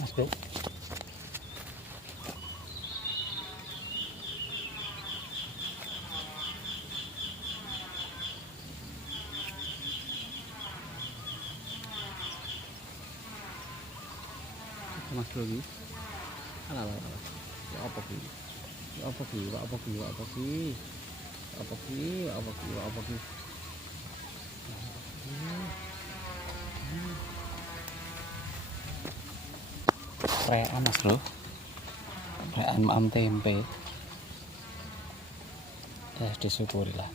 Mas Bro. Mas Bro iki. Alah. Ya apa ki? Ya apa ki? Ya apa ki? Ya apa ki? Apa ki? Apa ki? Apa ki? Prean Mas Bro. Prean mam tempe. Disyukuri lah.